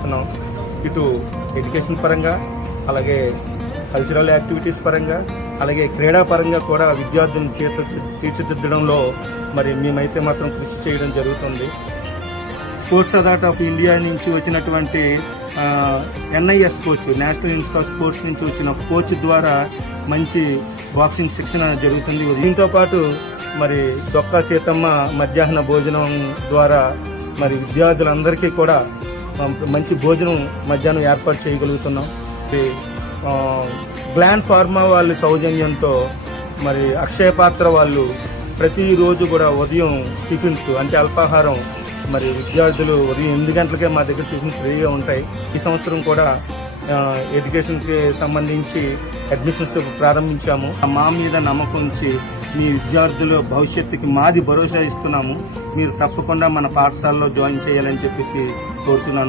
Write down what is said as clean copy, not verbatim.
చేస్తున్నాం. ఇటు ఎడ్యుకేషన్ పరంగా, అలాగే కల్చరల్ యాక్టివిటీస్ పరంగా, అలాగే క్రీడా పరంగా కూడా విద్యార్థులను తీర్చిదిద్దడంలో మరి మేమైతే మాత్రం కృషి చేయడం జరుగుతుంది. స్పోర్ట్స్ అథారిటీ ఆఫ్ ఇండియా నుంచి వచ్చినటువంటి NIS coach, national institute of sports నుంచి వచ్చిన కోచ్ ద్వారా మంచి బాక్సింగ్ శిక్షణ జరుగుతుంది. దీంతో పాటు మరి డొక్కా సీతమ్మ మధ్యాహ్న భోజనం ద్వారా మరి విద్యార్థులందరికీ కూడా మంచి భోజనం మధ్యాహ్నం ఏర్పాటు చేయగలుగుతున్నాం. గ్లాండ్ ఫార్మా వాళ్ళ సౌజన్యంతో మరి అక్షయ పాత్ర వాళ్ళు ప్రతిరోజు కూడా ఉదయం టిఫిన్స్ అంటే అల్పాహారం మరి విద్యార్థులు ఉదయం 8 గంటలకే మా దగ్గర టిఫిన్స్ రెడీగా ఉంటాయి. ఈ సంవత్సరం కూడా ఎడ్యుకేషన్కి సంబంధించి అడ్మిషన్స్ ప్రారంభించాము. మా మీద నమ్మకం ఉంచి మీ విద్యార్థుల భవిష్యత్తుకి మాది భరోసా ఇస్తున్నాము. మీరు తప్పకుండా మన పాఠశాలలో జాయిన్ చేయాలని చెప్పేసి కోరుతున్నాను.